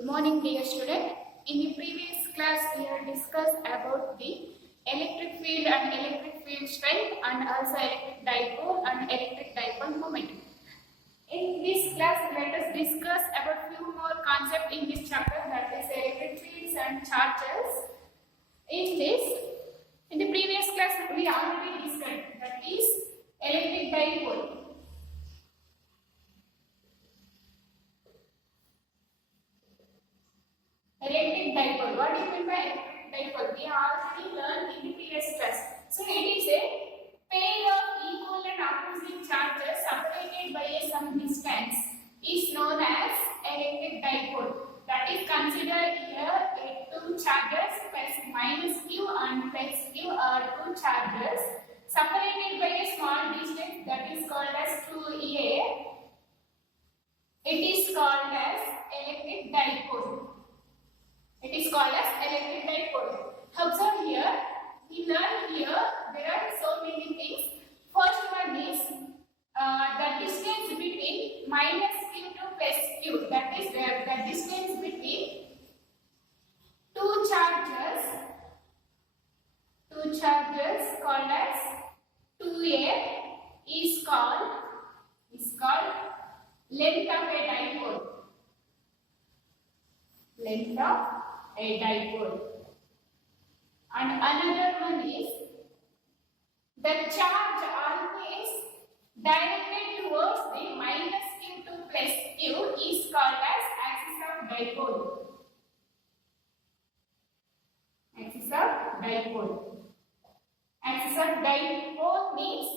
Good morning, dear student. In the previous class, we have discussed about the electric field and electric field strength and also electric dipole and electric dipole moment. In this class, let us discuss about few more concepts in this chapter, that is electric fields and charges. In the previous class, we already discussed, that is electric dipole. Electric dipole. What do you mean by electric dipole? We already learned in the previous class. So it is a pair of equal and opposite charges separated by some distance is known as electric dipole. That is considered here two charges plus minus q and plus q are two charges separated by a small distance, that is called as 2a. It is called as electric dipole. It is called as electric dipole. Observe here, we learn here there are so many things. First one is the distance between minus q to plus q. That is the distance between two charges called as 2a is called length of a dipole. Length of a dipole. And another one is the charge always directed towards the minus q to plus q is called as axis of dipole. Axis of dipole. Axis of dipole means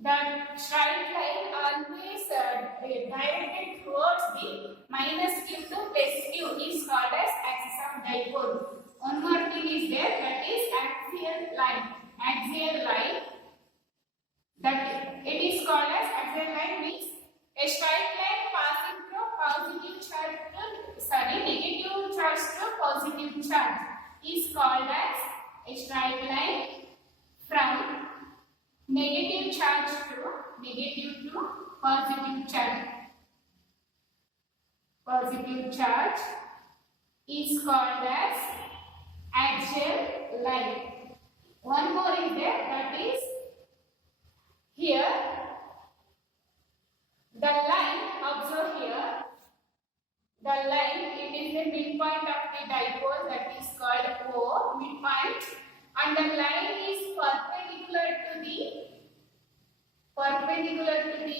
the straight line always directed towards the minus q to plus q is called as axis of dipole. One more thing is there, that is axial line. Axial line, that it is called as axial line means a straight line passing from negative charge to positive charge is called as a straight line from negative charge to positive charge. Positive charge is called as axial line. One more is there, that is here the line, observe here, the line, it is the midpoint of the dipole, that is called O, midpoint, and the line is perpendicular to the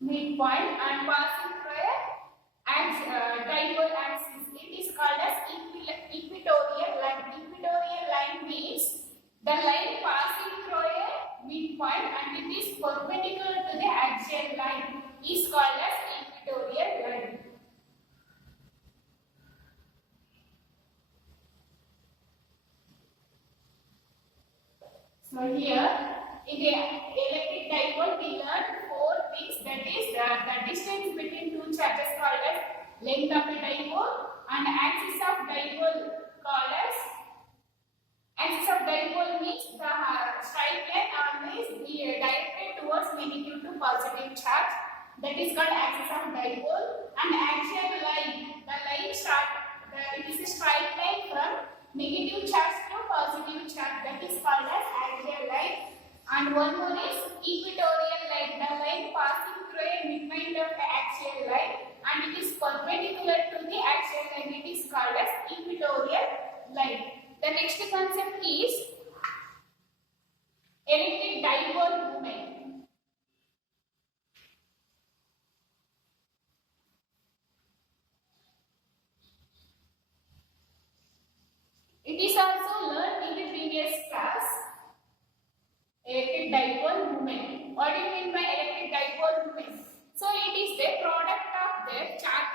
midpoint and passing through a dipole axis. It is called as equatorial line. Equatorial line means the line passing through a midpoint and it is perpendicular to the axial line is called as equatorial line. So here in the electric dipole we learned four things, that is the distance between two charges called as length of a dipole and axis of dipole called as axis of dipole means the straight line always directed towards negative to positive charge, that is called axis of dipole, and axial line, the line it is a straight line from negative charge to positive charge, that is called as axial line. And one more is equatorial line, the line passing through a midpoint of the axial line and it is perpendicular to the axial line, it is called as equatorial line. The next concept is electric dipole moment. It is also learned in the previous class. Electric dipole moment. What do you mean by electric dipole moment? So it is the product of the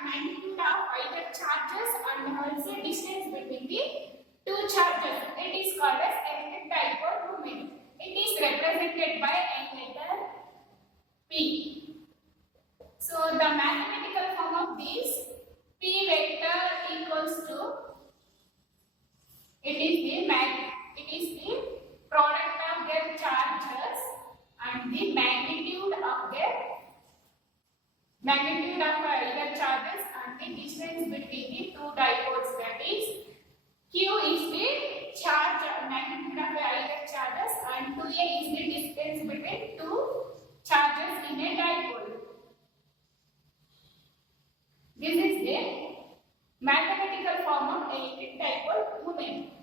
magnitude of either charges and also distance between the two charges. It is called as electric dipole moment. It is represented by a letter P. So the mathematical form of this P vector equals to it is the product of their charges and the magnitude of their magnitude of either charges and the distance between the two dipoles. That is, Q is the charge magnitude of either charges and 2a is the distance between two charges in a dipole. This is the mathematical form of electric dipole moment.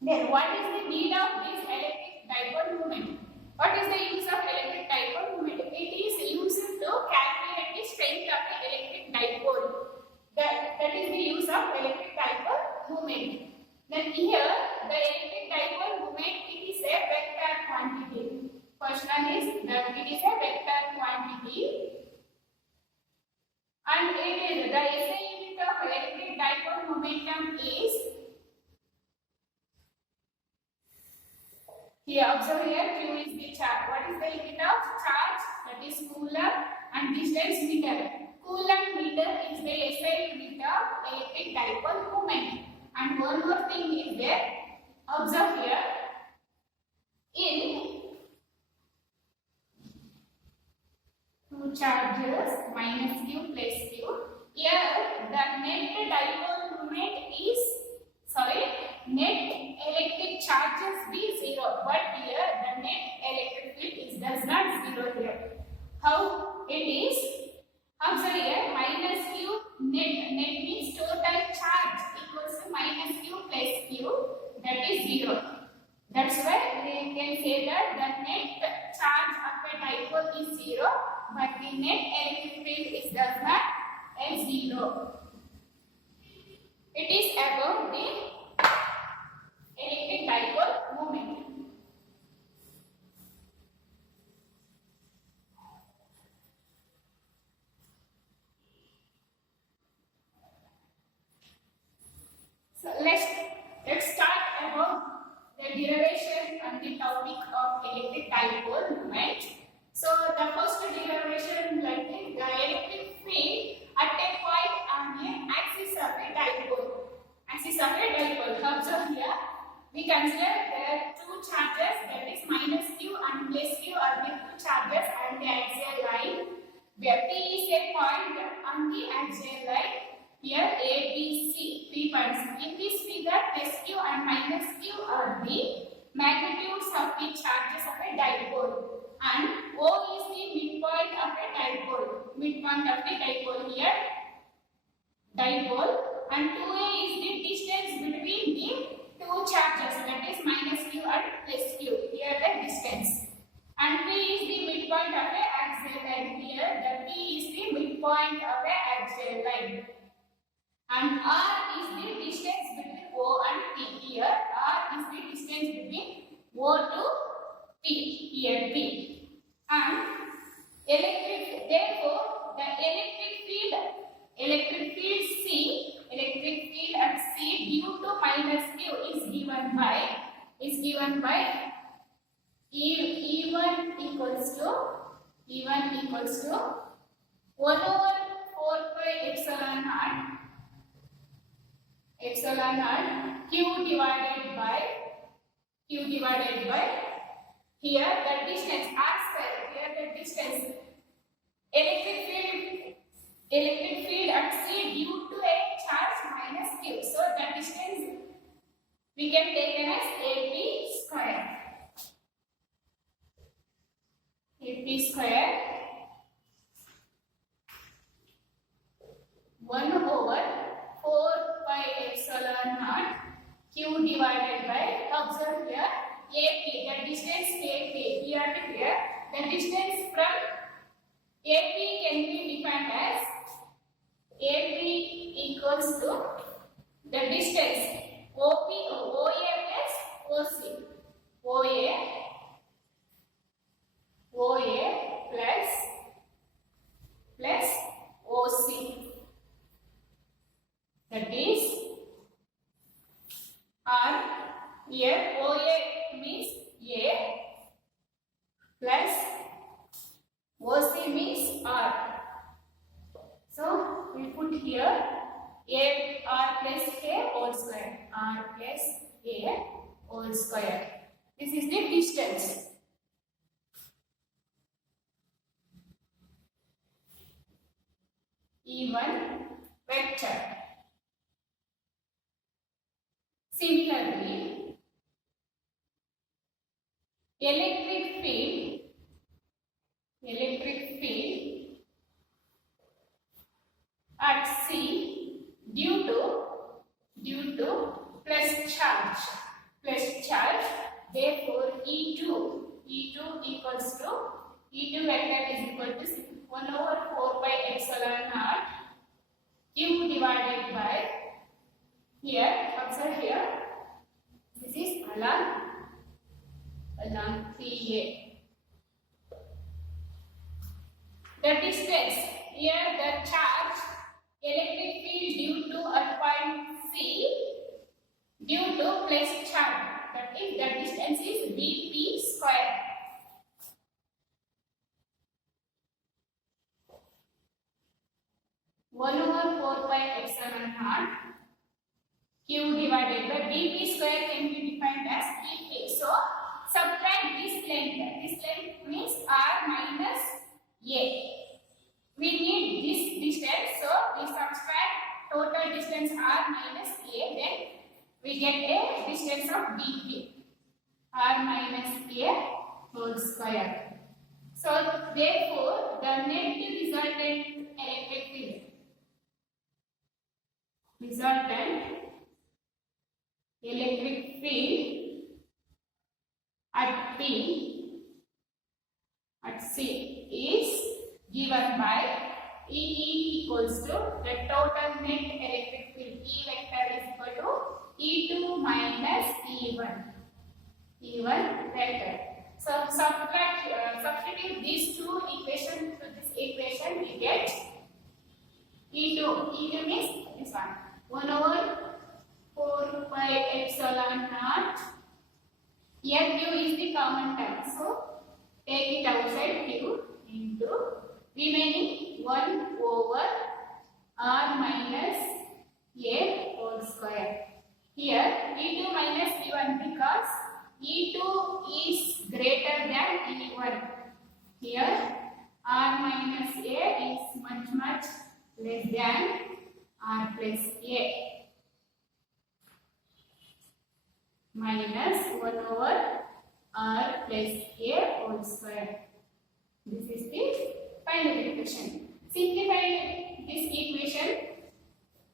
Then what is the need of this electric dipole moment? What is the use of electric dipole moment? It is used to calculate the strength of the electric dipole. That is the use of electric dipole moment. Then here the electric dipole moment, it is a vector quantity. First one is that it is a vector quantity. And it is the SI unit of electric dipole momentum is, here observe here, Q is the charge. What is the unit of charge? That is coulomb and distance meter. Coulomb meter is the SI unit of electric dipole moment. And one more thing is there, observe here, in two charges minus Q plus Q, here the net dipole moment is, net electric charges be 0, but here the net electric field is does not 0 here. How it is? Observe here, minus Q net means total charge equals to minus Q plus Q, that is 0. That's why we can say that the net charge of a dipole is 0, but the net electric field is does not as 0. It is about the electric dipole moment. So let's start about the derivation and the topic of electric dipole moment. So the first derivation, like the electric field at a point on the axis of a dipole. Observe here, we consider there are two charges, that is minus Q and plus Q are the two charges and the axial line, where P is a point on the axial line. Here A, B, C, 3 points. In this figure, plus Q and minus Q are the magnitudes of the charges of a dipole. And O is the midpoint of a dipole. Midpoint of the dipole here, dipole. And 2a is the distance between the two charges, that is minus Q and plus Q. Here the distance. And P is the midpoint of a axial line. Here the P is the midpoint of a axial line. And R is the distance between O and P. Here R is the distance between O to P. Here P. And therefore the electric field C, electric field at C due to minus Q is given by E1 equals to 1 over 4 pi epsilon naught Q divided by here the distance R square. Here the distance electric field at C due to a charge minus Q. So the distance we can take as AP square. AP square 1 over 4 pi epsilon naught Q divided by, observe here, AP, the distance AP, here to here, the distance from AP can be defined as AP equals to the distance OA plus OC. OA plus OC. That is R. Here OA means A plus OC means R. So we put here A R plus A whole square. R plus A whole square. This is the distance. even vector. Similarly, electric field at C due to plus charge, therefore E2 equals to E2 vector is equal to 1 over 4 pi epsilon naught Q divided by, here, observe here, this is along 3A. The distance, here the charge, electric field due to a point C, due to plus charge, that is the distance is Vp square. One over 4 pi epsilon naught Q divided by Vp square can be defined as Vp. So subtract this length. This length means R minus A. We need this distance, so we subtract total distance R minus A, then we get a distance of Vp, R minus A whole square. So therefore, the net resultant electric field at P at C is given by E equals to the total net electric field. E vector is equal to E2 minus E1 vector. So substitute these two equations to this equation, we get E2 means this one, 1 over 4 pi epsilon naught. Here Q is the common term, so take it outside Q into remaining 1 over R minus A whole square. Here E2 minus E1 because E2 is greater than E1. Here R minus A is much less than R plus A. Minus 1 over R plus A whole square. This is the final equation. Simplify this equation,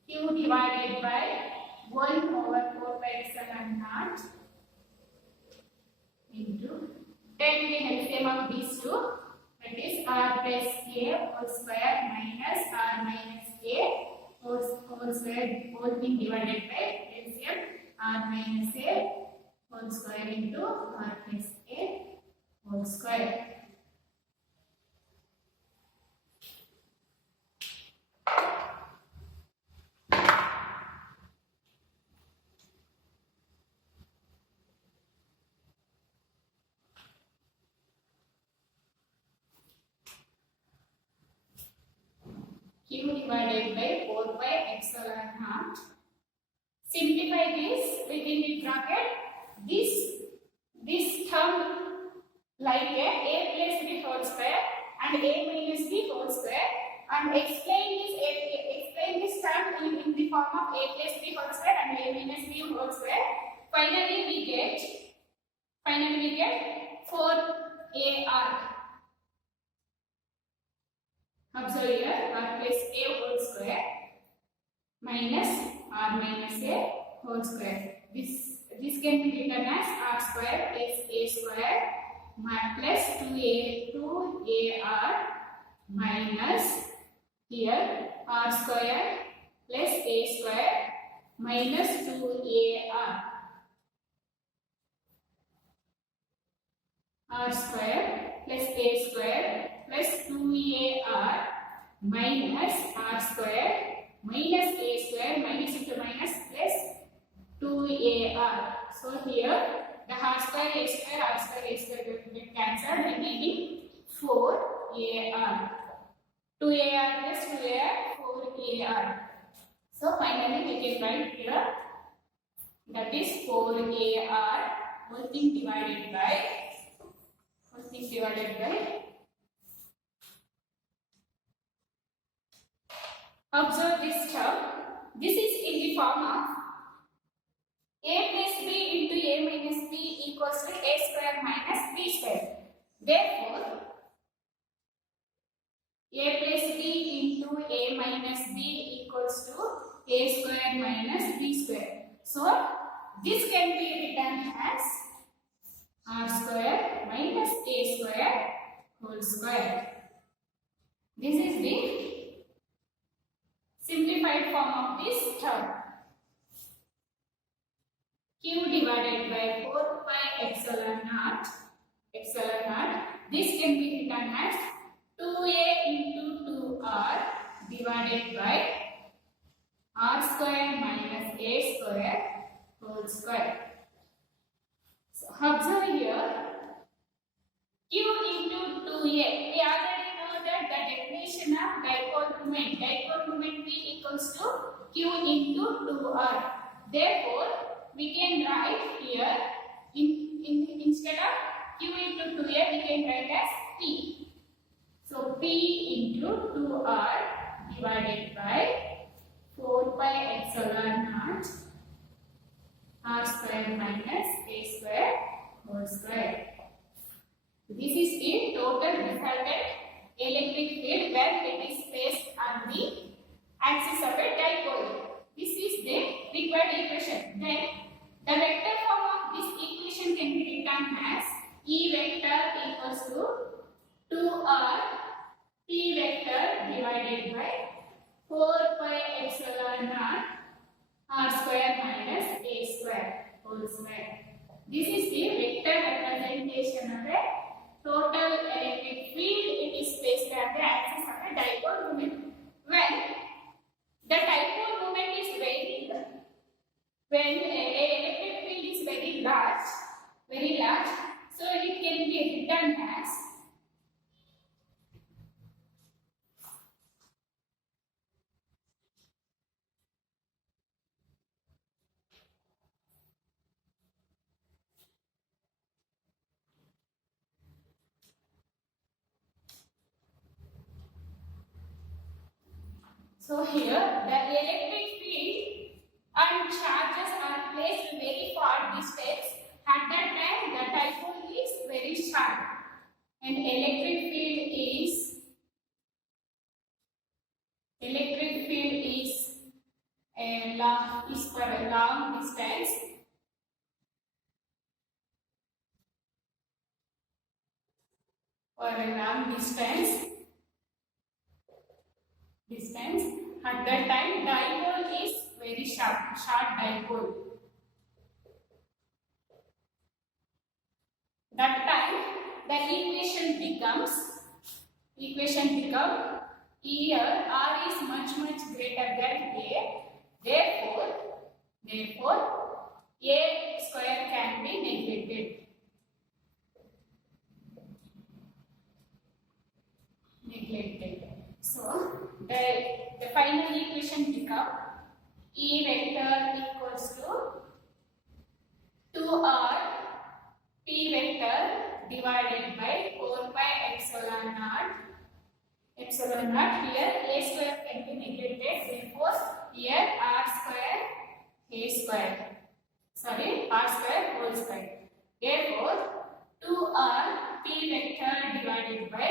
Q divided by 1 over 4 pi epsilon naught into 10 the LCM of these two, that is R plus A whole square minus R minus A whole square, whole thing divided by LCM R minus A whole square into R plus A whole square. Q divided by 4 pi epsilon naught. Simplify this within the bracket. This term like a plus b whole square and a minus b whole square, and explain this term in the form of a plus b whole square and a minus b whole square. Finally we get 4AR. Observe here, R plus A whole square minus R minus A whole square. This can be written as R square plus A square plus 2AR minus here R square plus A square minus 2AR. R square plus A square plus 2AR minus R square minus A square minus into minus plus 2AR. So here the R square A square will get cancelled, remaining 4AR. 2AR plus 2AR, 4AR. So finally we can write here, that is 4AR whole thing divided by to A minus B equals to A square minus B square. So this can be written as R square minus A square whole square. This is the simplified form of this term. Q divided by 4 pi epsilon naught. This can be written as 2A into 2R divided by R square minus A square whole square. So observe here, Q into 2A. We already know that the definition of dipole moment. Dipole moment P equals to Q into 2R. Therefore, we can write here instead of Q into 2A, we can write as P. So P into 2R divided by 4 pi epsilon naught R square minus A square whole square. This is the total resultant electric field when it is placed on the axis of a dipole. This is the required equation. Then the vector form of this equation can be written as E vector equals to 2R P vector divided by 4 pi epsilon naught R square minus A square whole square. This is the vector representation of a total electric field. It is placed on the axis of a dipole moment. When the dipole moment is when a electric field is very large, so it can be written as so here the electric field and charges are placed very far distance. At that time the dipole is very short and electric field is for a long distance. At that time dipole is very short dipole. That time the equation becomes here R is much greater than A. Therefore A square can be neglected. So the final equation becomes E vector equals to 2R P vector divided by 4 pi epsilon naught. Here A square can be neglected. Therefore here R square whole square. Therefore 2R P vector divided by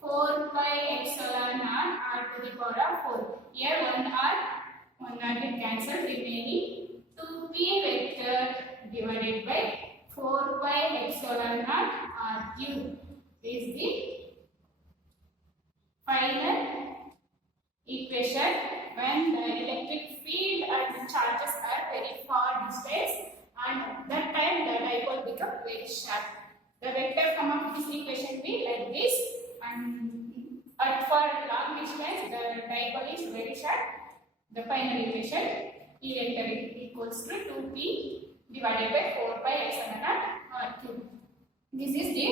4 pi epsilon naught R to the power of 4. Here 1 R will cancel, remaining 2P vector divided by 4 pi epsilon naught R cube. This is the final equation when the electric field and charges are very far distance, and that time the dipole becomes very sharp. The vector form of this equation be like this, and for long distance the dipole is very short. The final equation E vector equals to 2P divided by 4 pi epsilon naught R cube. This is the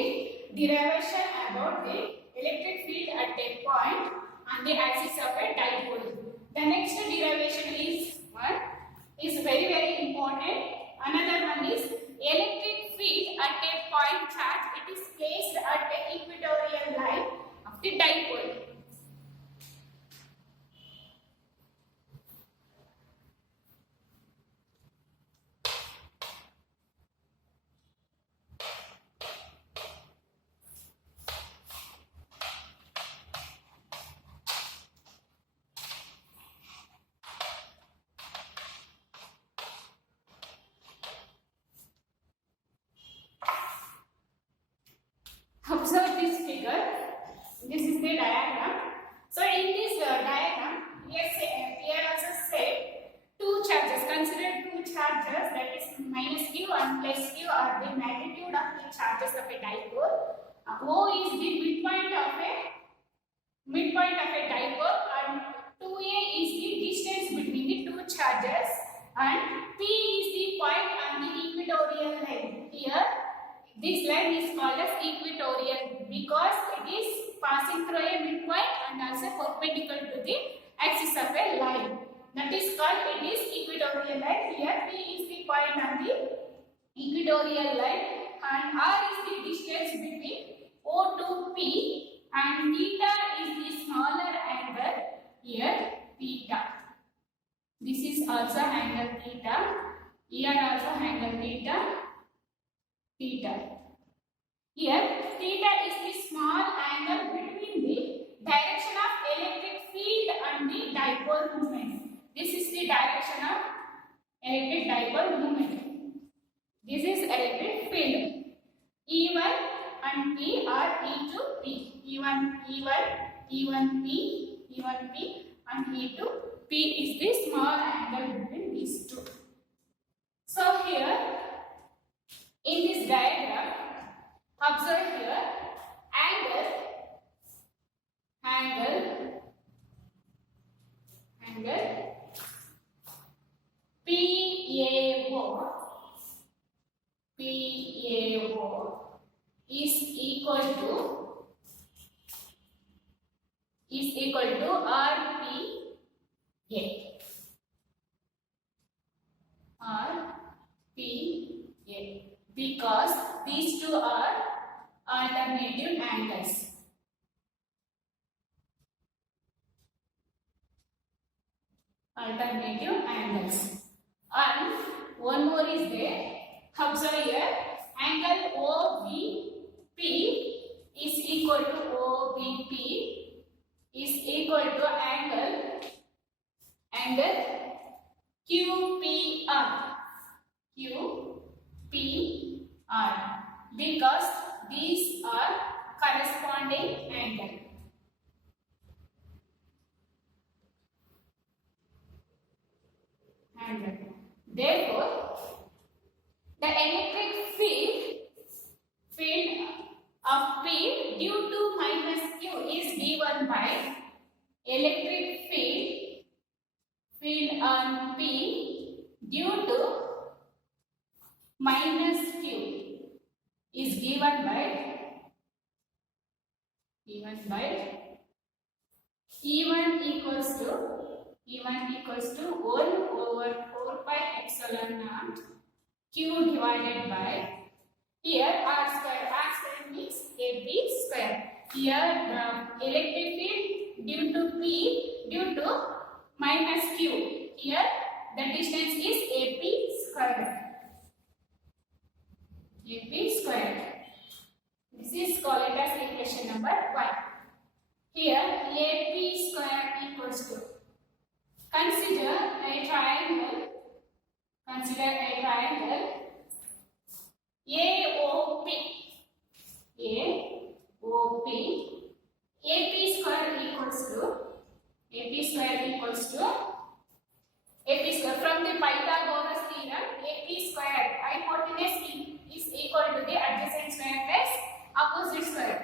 derivation about the electric field at a point on the axis of a dipole. The next derivation is very important. Another one is electric field at a point charge. It is placed at the equatorial line of the dipole. the diagram. So in this diagram, here also say two charges. Consider two charges, that is minus q and plus q are the magnitude of the charges of a dipole. O is the midpoint of a dipole, and 2a is the distance between the two charges, and P is the point on the equatorial line. Here this line is called as equatorial because it is passing through a midpoint and also perpendicular to the axis of a line. That is called, it is equatorial line. Here P is the point on the equatorial line, and R is the distance between O to P, and theta is the smaller angle. Here theta. This is also angle theta. Here also angle theta. Theta. Here theta is the small angle between the direction of electric field and the dipole moment. This is the direction of electric dipole moment. This is electric field. E1 and P are E to P. E1 P and E2 P is the small angle between these two. So here in this diagram, observe here angle PAO is equal to RPA because these two are alternative angles. And one more is there. Observe here, angle OBP is equal to angle QPR because these are corresponding angle. Therefore, the electric field of P due to minus Q is given by electric field on P due to minus Q is given by E1 equals to 1 over 4 pi epsilon naught Q divided by, here R square means AB square. Here the electric field due to P due to minus Q. Here the distance is AP square. This is called as equation number 1. Here AP square equals to, consider a triangle AOP. AP square from the Pythagoras theorem. AP square hypotenuse is equal to the adjacent square plus opposite square.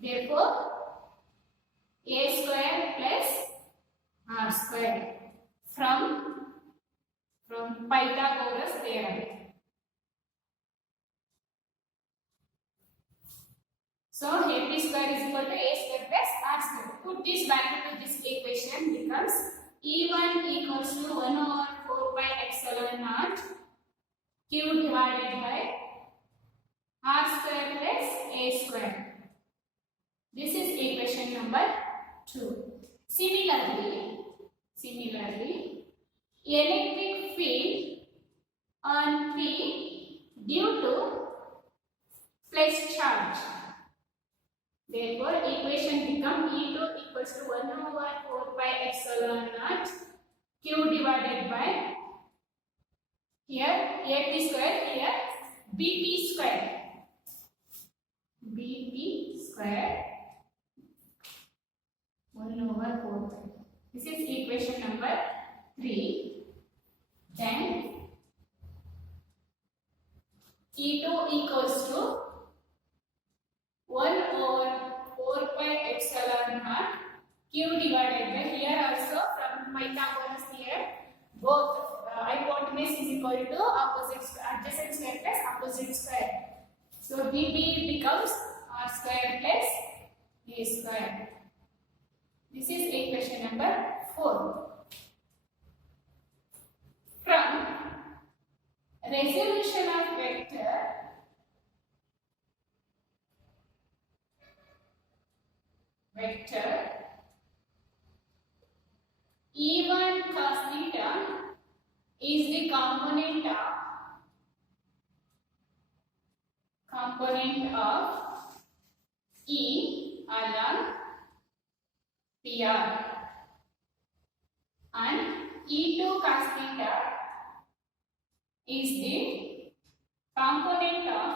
Therefore, A square plus R square from Pythagoras theorem. So AP square is equal to A square plus R square. Put this value to this equation, becomes E1 equals to 1 over 4 pi epsilon naught Q divided by R square plus A square. This is equation number 2. Similarly, electric field on P due to plus charge. Therefore, equation become E2 equals to 1 over 4 pi epsilon naught Q divided by, here AP square, here BP square. This is equation number 3. Then E2 equals to 1 over 4 pi epsilon naught q divided by, here also from Pythagoras theorem, both hypotenuse is equal to adjacent square plus opposite square. So dp becomes r square plus a square. This is equation number 4. From resolution of vector E1 cos theta is the component of E along PR, and E2 cos theta is the component of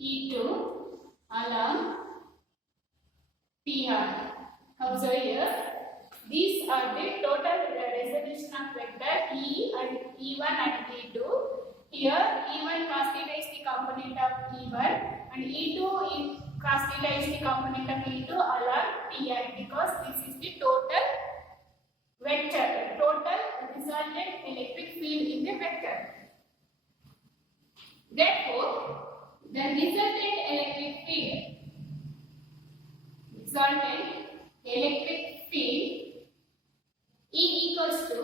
E2 along PR. Observe here, these are the total resolution of vector E and E1 and E2. Here E1 cos theta is the component of E1 and E2 cos theta is the component of E2 along PR, because this is the total vector, total resultant electric field in the vector. Therefore, the resultant electric field E equals to,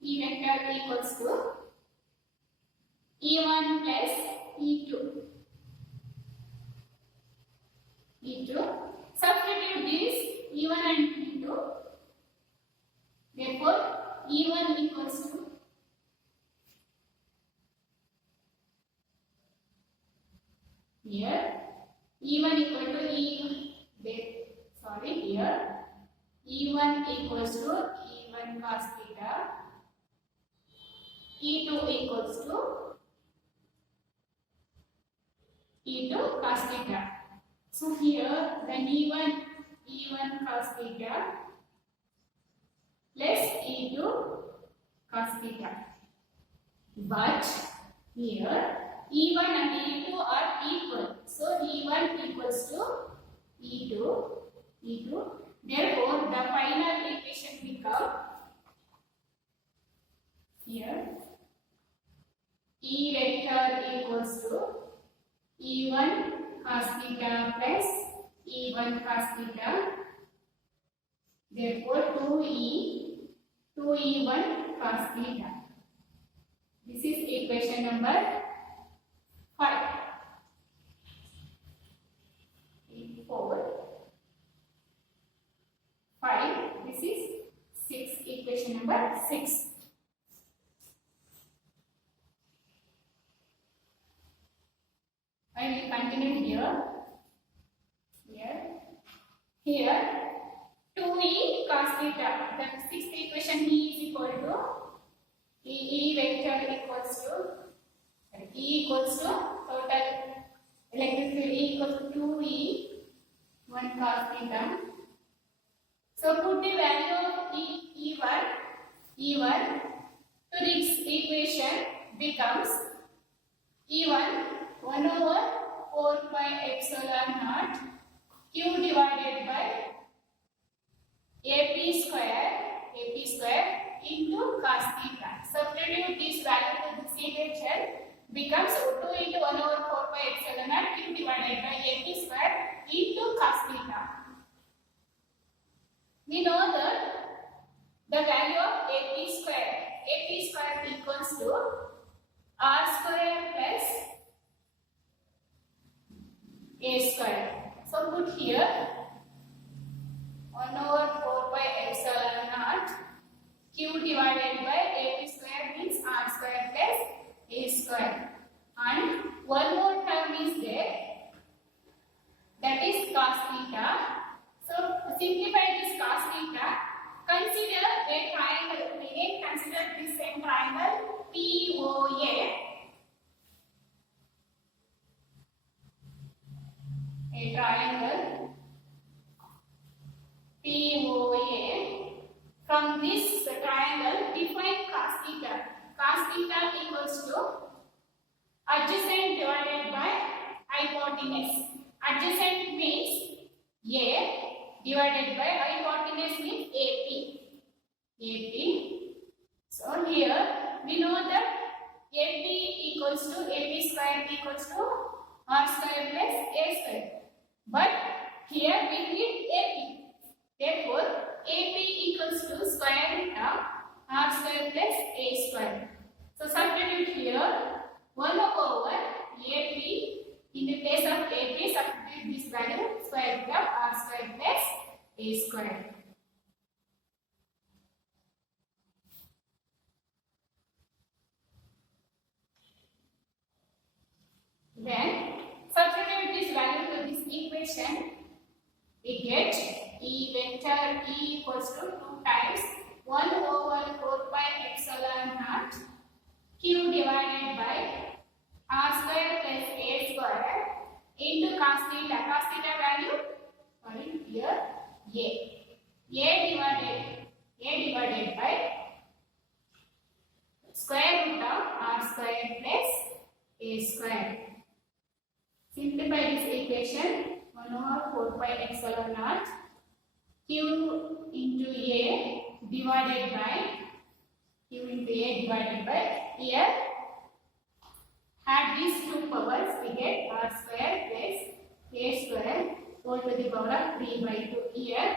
E vector equals to E1 plus E2. Substitute this E1 and E2. Therefore, E1 equals to here E1 equal to here E1 equals to E1 cos theta, E2 equals to E2 cos theta. So here then E1 cos theta plus E2 cos theta. But here E1 and E2 are equal. So E1 equals to E2. Therefore, the final equation becomes here E vector equals to E1 cos theta plus E1 cos theta. Therefore, 2E1 cos theta. This is equation number 5. 4, 5. This is 6. Equation number 6. I will continue here. Here 2E cos theta. The sixth equation E is equal to E vector equals to total electric field E equals to 2E1 cos theta. So put the value of E1 to this equation becomes E1 1 over 4 pi epsilon naught q divided by AP square into cos theta. Substitute this value to this equation becomes 2 into 1 over 4 pi epsilon naught q divided by AP square into cos theta. We know that the value of AP square equals to R square plus A square. So put here 1 over 4 pi epsilon naught q divided by AP square means R square plus A square. And one more term is there, that is cos theta. So simplify this cos theta. Consider a triangle. Again, consider this same triangle POA. A triangle hypotenuse. Adjacent means A divided by hypotenuse means AP. AP. So here we know that AP equals to AP square equals to R square plus A square. But here we need AP. Therefore, AP equals to square root of R square plus A square. So substitute here 1 over AP. In the place of AP, substitute this value square root of R square plus A square. Then substitute this value to this equation. We get E vector E equals to 2 times 1 over 4 pi epsilon naught Q divided by R square plus A square into cos theta. Cos theta value here A divided by square root of R square plus A square. Simplify this equation. 1 over 4 pi epsilon naught Q into A divided by here add these two powers, we get R square plus A square whole to the power of 3 by 2. Here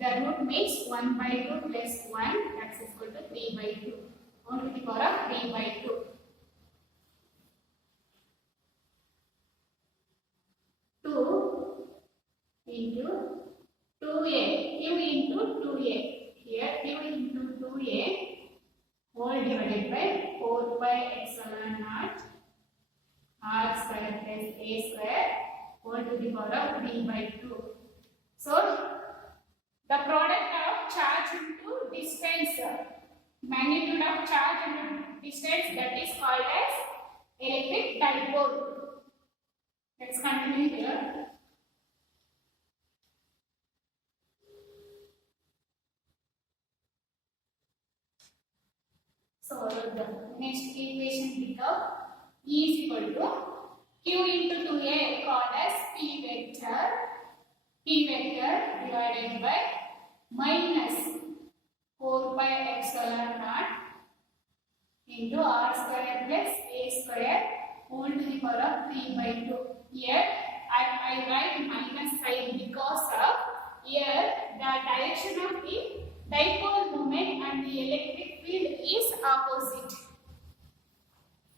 the root makes 1 by 2 plus 1, that's equal to 3 by 2 whole to the power of 3 by 2. 2 into 2A, Q into 2A. Here Q into 2A whole divided by 4 pi epsilon naught R square plus A square whole to the power of 3 by 2. So the product of charge into distance, magnitude of charge into distance, that is called as electric dipole. Let's continue here. So the next equation becomes E is equal to Q into 2A called as P vector divided by minus 4 pi epsilon naught into R square plus A square whole to the power of 3 by 2. Here I write minus sign because of here the direction of the dipole moment and the electric field is opposite.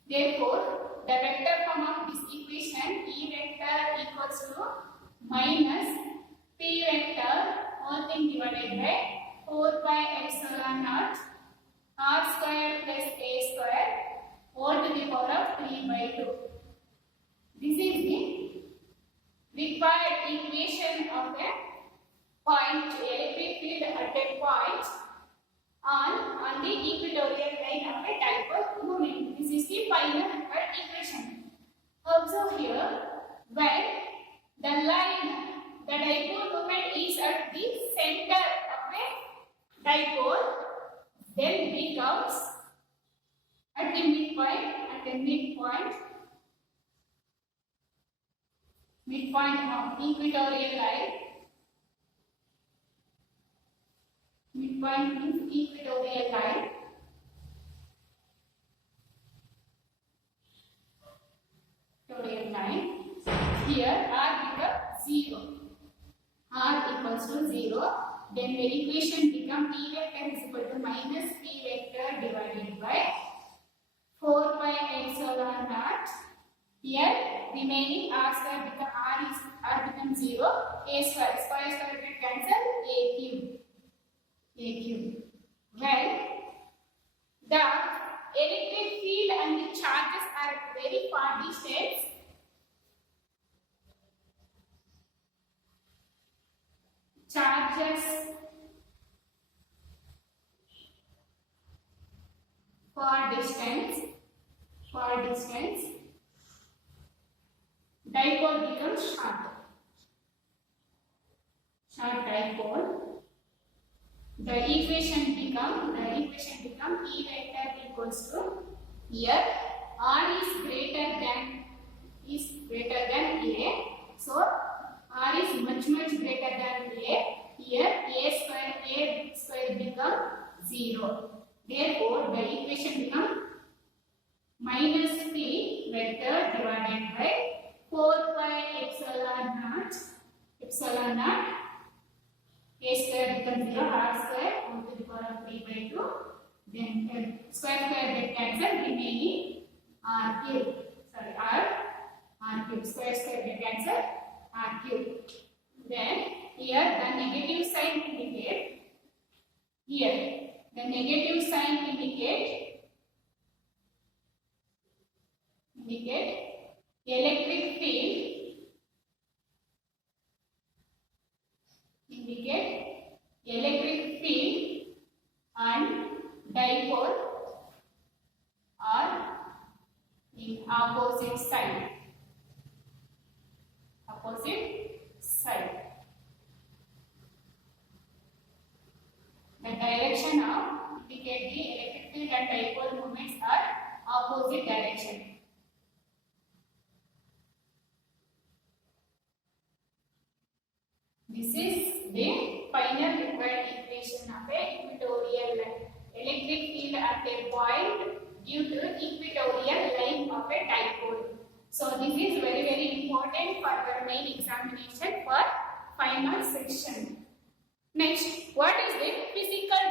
Therefore, the vector form of this equation E vector equals to minus P vector whole thing divided by 4 pi epsilon naught R square plus A square whole to the power of 3 by 2. This is the required equation of a point electric field at a point on the equatorial line of a dipole moment. This is the final required equation. Observe here, when the dipole moment is at the center of a dipole, then becomes at the midpoint of equatorial line. Midpoint means equatorial line. Here R becomes 0. R equals to 0. Then the equation becomes E vector is equal to minus P vector divided by 4 pi epsilon naught. Here remaining R square becomes 0. A square get cancel. A cube. When the electric field and the charges are at very far distance, far distance, dipole becomes short dipole. The equation become E vector equals to here R is greater than A become 0, r square 1 to the power of 3 by 2. Then square get cancelled, remaining r cube. Sorry, r cube. Square get cancelled, r cube. Then here the negative sign indicate. Here the negative sign indicate electric field. Indicate electric field and dipole are in opposite side. Opposite side. The direction of indicate the electric field and dipole moments are opposite direction. This is the final required equation of a equatorial electric field at a point due to equatorial line of a dipole. So this is very important for your main examination for final section. Next, what is the physical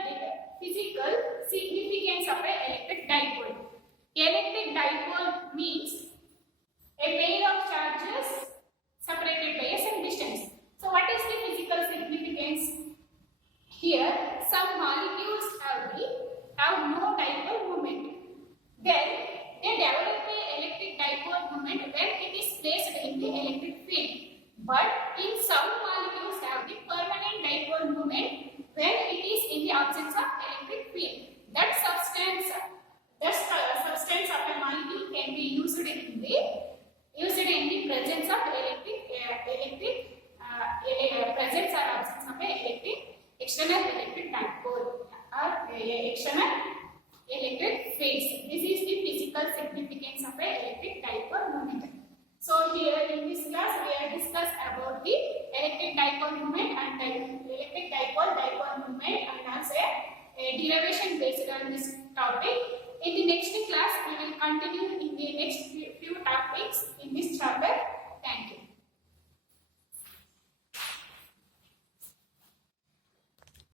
significance of an electric dipole? Electric dipole means a pair of charges separated by a some distance. So what is the physical significance? Here some molecules have no dipole moment. Then they develop an electric dipole moment when it is placed in the electric field. But in some molecules have the permanent dipole moment when it is in the absence of electric field. That substance of a molecule can be used in the presence of presence or absence of external electric dipole or external electric fields. This is the physical significance of an electric dipole moment. So here in this class we have discussed about the electric dipole moment and electric dipole moment and also a derivation based on this topic. In the next class we will continue